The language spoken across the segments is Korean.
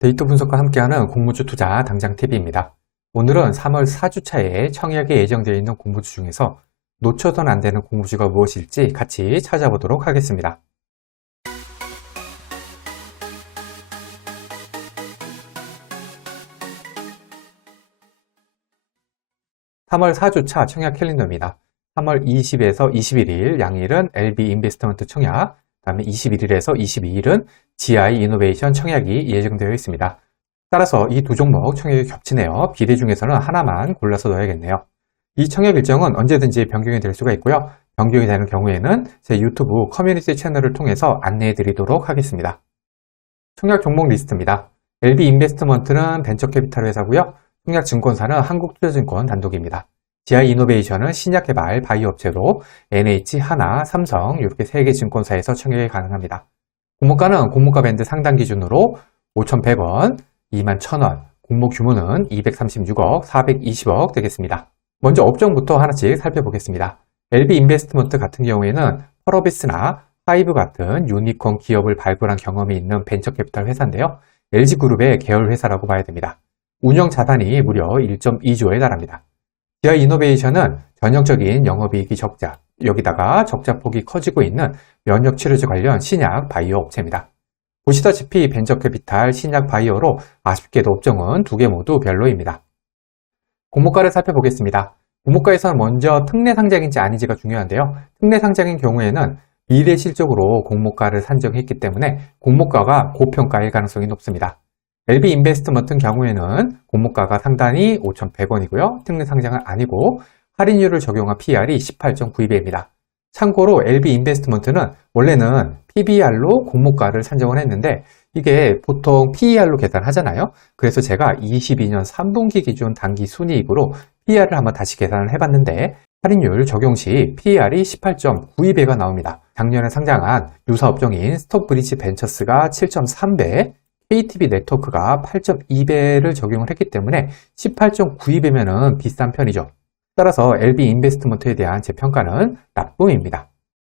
데이터 분석과 함께하는 공모주 투자 당장 TV입니다. 오늘은 3월 4주차에 청약에 예정되어 있는 공모주 중에서 놓쳐서는 안 되는 공모주가 무엇일지 같이 찾아보도록 하겠습니다. 3월 4주차 청약 캘린더입니다. 3월 20에서 21일 양일은 LB 인베스트먼트 청약, 그 다음에 21일에서 22일은 GI 이노베이션 청약이 예정되어 있습니다. 따라서 이 두 종목 청약이 겹치네요. 비례 중에서는 하나만 골라서 넣어야겠네요. 이 청약 일정은 언제든지 변경이 될 수가 있고요. 변경이 되는 경우에는 제 유튜브 커뮤니티 채널을 통해서 안내해 드리도록 하겠습니다. 청약 종목 리스트입니다. LB 인베스트먼트는 벤처캐피탈 회사고요. 청약 증권사는 한국투자증권 단독입니다. GI 이노베이션은 신약 개발 바이오 업체로 NH, 하나, 삼성 이렇게 세 개 증권사에서 청약이 가능합니다. 공모가는 공모가 밴드 상단 기준으로 5,100원, 21,000원, 공모 규모는 236억, 420억 되겠습니다. 먼저 업종부터 하나씩 살펴보겠습니다. LB 인베스트먼트 같은 경우에는 펄어비스나 하이브 같은 유니콘 기업을 발굴한 경험이 있는 벤처캐피탈 회사인데요. LG그룹의 계열 회사라고 봐야 됩니다. 운영 자산이 무려 1.2조에 달합니다. GI 이노베이션은 전형적인 영업이익이 적자, 여기다가 적자 폭이 커지고 있는 면역 치료제 관련 신약 바이오 업체입니다. 보시다시피 벤처캐피탈 신약 바이오로 아쉽게도 업종은 두 개 모두 별로입니다. 공모가를 살펴보겠습니다. 공모가에서는 먼저 특례 상장인지 아닌지가 중요한데요. 특례 상장인 경우에는 미래 실적으로 공모가를 산정했기 때문에 공모가가 고평가일 가능성이 높습니다. LB 인베스트먼트 경우에는 공모가가 상단이 5,100원이고요. 특례 상장은 아니고 할인율을 적용한 PR이 18.92배입니다. 참고로 LB 인베스트먼트는 원래는 PBR로 공모가를 산정을 했는데 이게 보통 PER로 계산하잖아요. 그래서 제가 22년 3분기 기준 단기 순이익으로 PER을 한번 다시 계산을 해봤는데 할인율 적용 시 PER이 18.92배가 나옵니다. 작년에 상장한 유사 업종인 스톡브리지 벤처스가 7.3배, KTB 네트워크가 8.2배를 적용을 했기 때문에 18.92배면은 비싼 편이죠. 따라서 LB 인베스트먼트에 대한 제 평가는 나쁨입니다.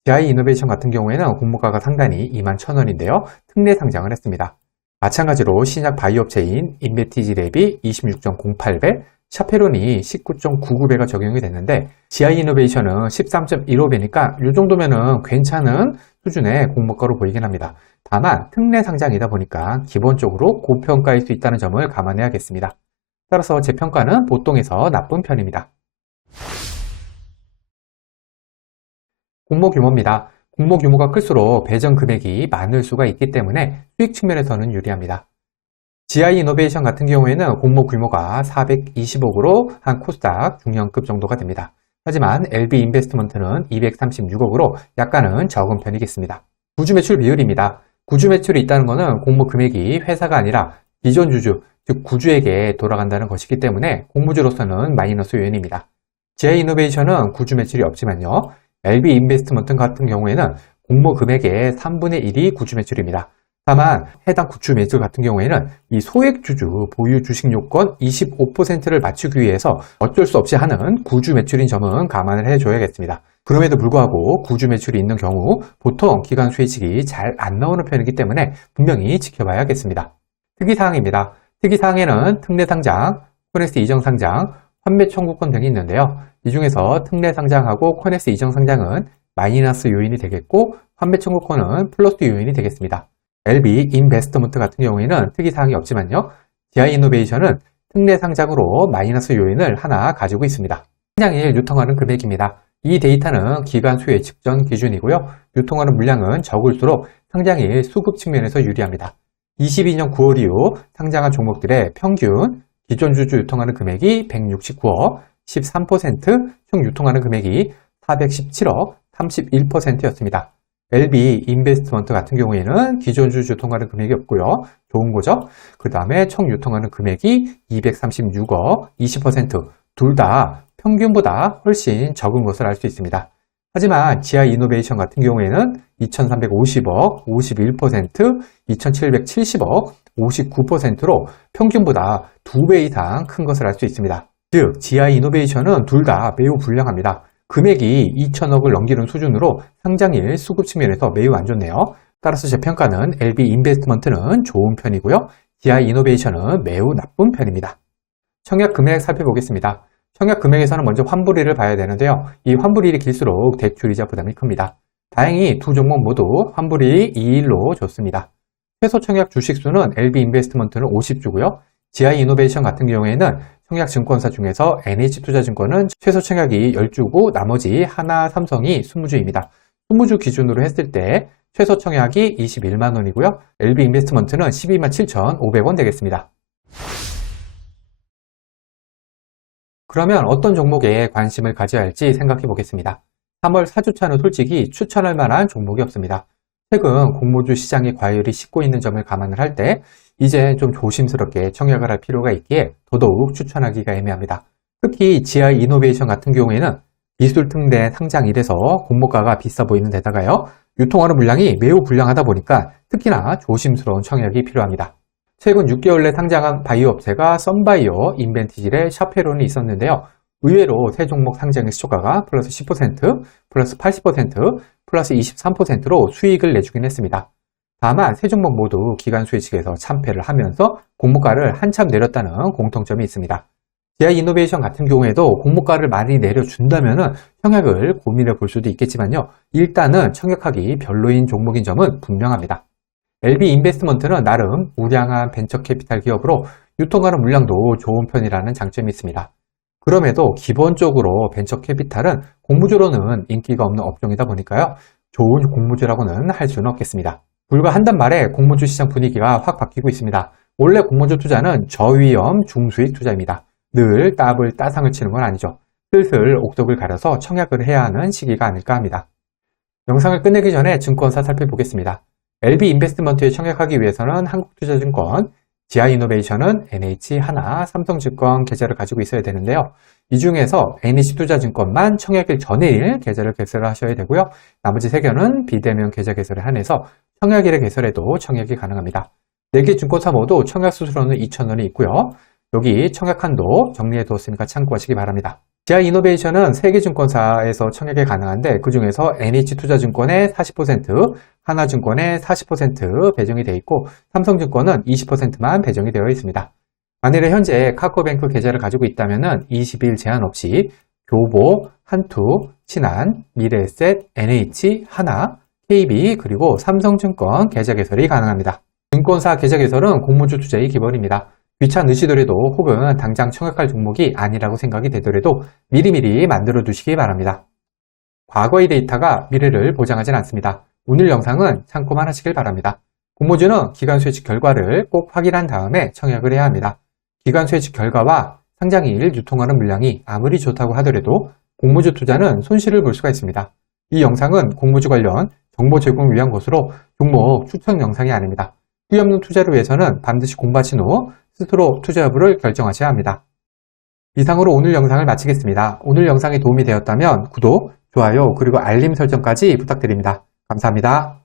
GI 이노베이션 같은 경우에는 공모가가 상단이 21,000원인데요. 특례 상장을 했습니다. 마찬가지로 신약 바이오업체인 인베티지랩이 26.08배, 샤페론이 19.99배가 적용이 됐는데 GI 이노베이션은 13.15배니까 이 정도면은 괜찮은 수준의 공모가로 보이긴 합니다. 다만 특례 상장이다 보니까 기본적으로 고평가일 수 있다는 점을 감안해야겠습니다. 따라서 제 평가는 보통에서 나쁜 편입니다. 공모 규모입니다. 공모 규모가 클수록 배정 금액이 많을 수가 있기 때문에 수익 측면에서는 유리합니다. GI 이노베이션 같은 경우에는 공모 규모가 420억으로 한 코스닥 중형급 정도가 됩니다. 하지만 LB 인베스트먼트는 236억으로 약간은 적은 편이겠습니다. 구주 매출 비율입니다. 구주 매출이 있다는 것은 공모 금액이 회사가 아니라 기존 주주, 즉 구주에게 돌아간다는 것이기 때문에 공모주로서는 마이너스 요인입니다. GI 이노베이션은 구주 매출이 없지만요. LB 인베스트먼트 같은 경우에는 공모 금액의 3분의 1이 구주 매출입니다. 다만 해당 구주 매출 같은 경우에는 이 소액 주주 보유 주식 요건 25%를 맞추기 위해서 어쩔 수 없이 하는 구주 매출인 점은 감안을 해줘야겠습니다. 그럼에도 불구하고 구주 매출이 있는 경우 보통 기간 수익이 잘 안 나오는 편이기 때문에 분명히 지켜봐야겠습니다. 특이사항입니다. 특이사항에는 특례상장, 코넥스 이정상장, 환매 청구권 등이 있는데요. 이 중에서 특례 상장하고 코넥스 이정 상장은 마이너스 요인이 되겠고 환매 청구권은 플러스 요인이 되겠습니다. LB 인베스트먼트 같은 경우에는 특이사항이 없지만요. GI 이노베이션은 특례 상장으로 마이너스 요인을 하나 가지고 있습니다. 상장일 유통하는 금액입니다. 이 데이터는 기간 수혜 측정 기준이고요. 유통하는 물량은 적을수록 상장일 수급 측면에서 유리합니다. 22년 9월 이후 상장한 종목들의 평균 기존 주주 유통하는 금액이 169억, 13%, 총 유통하는 금액이 417억, 31%였습니다. LB 인베스트먼트 같은 경우에는 기존 주주 유통하는 금액이 없고요. 좋은 거죠. 그 다음에 총 유통하는 금액이 236억, 20%, 둘 다 평균보다 훨씬 적은 것을 알 수 있습니다. 하지만 GI 이노베이션 같은 경우에는 2350억, 51%, 2770억, 59%로 평균보다 2배 이상 큰 것을 알 수 있습니다. 즉, GI 이노베이션은 둘 다 매우 불량합니다. 금액이 2천억을 넘기는 수준으로 상장일 수급 측면에서 매우 안 좋네요. 따라서 제 평가는 LB 인베스트먼트는 좋은 편이고요. GI 이노베이션은 매우 나쁜 편입니다. 청약 금액 살펴보겠습니다. 청약 금액에서는 먼저 환불일을 봐야 되는데요. 이 환불일이 길수록 대출이자 부담이 큽니다. 다행히 두 종목 모두 환불일이 2일로 좋습니다. 최소 청약 주식수는 LB 인베스트먼트는 50주고요. GI 이노베이션 같은 경우에는 청약 증권사 중에서 NH투자증권은 최소 청약이 10주고 나머지 하나, 삼성이 20주입니다. 20주 기준으로 했을 때 최소 청약이 21만 원이고요. LB 인베스트먼트는 12만 7,500원 되겠습니다. 그러면 어떤 종목에 관심을 가져야 할지 생각해 보겠습니다. 3월 4주차는 솔직히 추천할 만한 종목이 없습니다. 최근 공모주 시장의 과열이 싣고 있는 점을 감안을 할 때 이제 좀 조심스럽게 청약을 할 필요가 있기에 더더욱 추천하기가 애매합니다. 특히 GI 이노베이션 같은 경우에는 기술 특례 상장 일에서 공모가가 비싸 보이는 데다가요. 유통하는 물량이 매우 불량하다 보니까 특히나 조심스러운 청약이 필요합니다. 최근 6개월 내 상장한 바이오 업체가 썬바이오, 인벤티질의 샤페론이 있었는데요. 의외로 세 종목 상장의 시초가가 플러스 10%, 플러스 80%, 플러스 23%로 수익을 내주긴 했습니다. 다만 세 종목 모두 기관수의 측에서 참패를 하면서 공모가를 한참 내렸다는 공통점이 있습니다. GI 이노베이션 같은 경우에도 공모가를 많이 내려준다면 청약을 고민해 볼 수도 있겠지만요. 일단은 청약하기 별로인 종목인 점은 분명합니다. LB 인베스트먼트는 나름 우량한 벤처 캐피탈 기업으로 유통하는 물량도 좋은 편이라는 장점이 있습니다. 그럼에도 기본적으로 벤처 캐피탈은 공모주로는 인기가 없는 업종이다 보니까요. 좋은 공모주라고는 할 수는 없겠습니다. 불과 한달 만에 공모주 시장 분위기가 확 바뀌고 있습니다. 원래 공모주 투자는 저위험 중수익 투자입니다. 늘 따블 따상을 치는 건 아니죠. 슬슬 옥석을 가려서 청약을 해야 하는 시기가 아닐까 합니다. 영상을 끝내기 전에 증권사 살펴보겠습니다. LB 인베스트먼트에 청약하기 위해서는 한국투자증권, 지아이노베이션은 NH, 하나, 삼성증권 계좌를 가지고 있어야 되는데요. 이 중에서 NH투자증권만 청약일 전일 계좌를 개설을 하셔야 되고요. 나머지 세 개는 비대면 계좌 개설을 한해서 청약일에 개설해도 청약이 가능합니다. 4개 증권사 모두 청약 수수료는 2,000원이 있고요. 여기 청약 한도 정리해 두었으니까 참고하시기 바랍니다. 지아 이노베이션은 세개 증권사에서 청약이 가능한데 그 중에서 NH투자증권의 40%, 하나증권의 40% 배정이 되어 있고 삼성증권은 20%만 배정이 되어 있습니다. 만일에 현재 카카오뱅크 계좌를 가지고 있다면 20일 제한 없이 교보, 한투, 신한, 미래에셋, NH, 하나, KB 그리고 삼성증권 계좌 개설이 가능합니다. 증권사 계좌 개설은 공모주 투자의 기본입니다. 귀찮으시더라도 혹은 당장 청약할 종목이 아니라고 생각이 되더라도 미리미리 만들어 두시기 바랍니다. 과거의 데이터가 미래를 보장하진 않습니다. 오늘 영상은 참고만 하시길 바랍니다. 공모주는 기간 수혜직 결과를 꼭 확인한 다음에 청약을 해야 합니다. 기간 수혜직 결과와 상장일 유통하는 물량이 아무리 좋다고 하더라도 공모주 투자는 손실을 볼 수가 있습니다. 이 영상은 공모주 관련 정보 제공을 위한 것으로 종목 추천 영상이 아닙니다. 후회 없는 투자를 위해서는 반드시 공부하신 후 스스로 투자 여부를 결정하셔야 합니다. 이상으로 오늘 영상을 마치겠습니다. 오늘 영상이 도움이 되었다면 구독, 좋아요, 그리고 알림 설정까지 부탁드립니다. 감사합니다.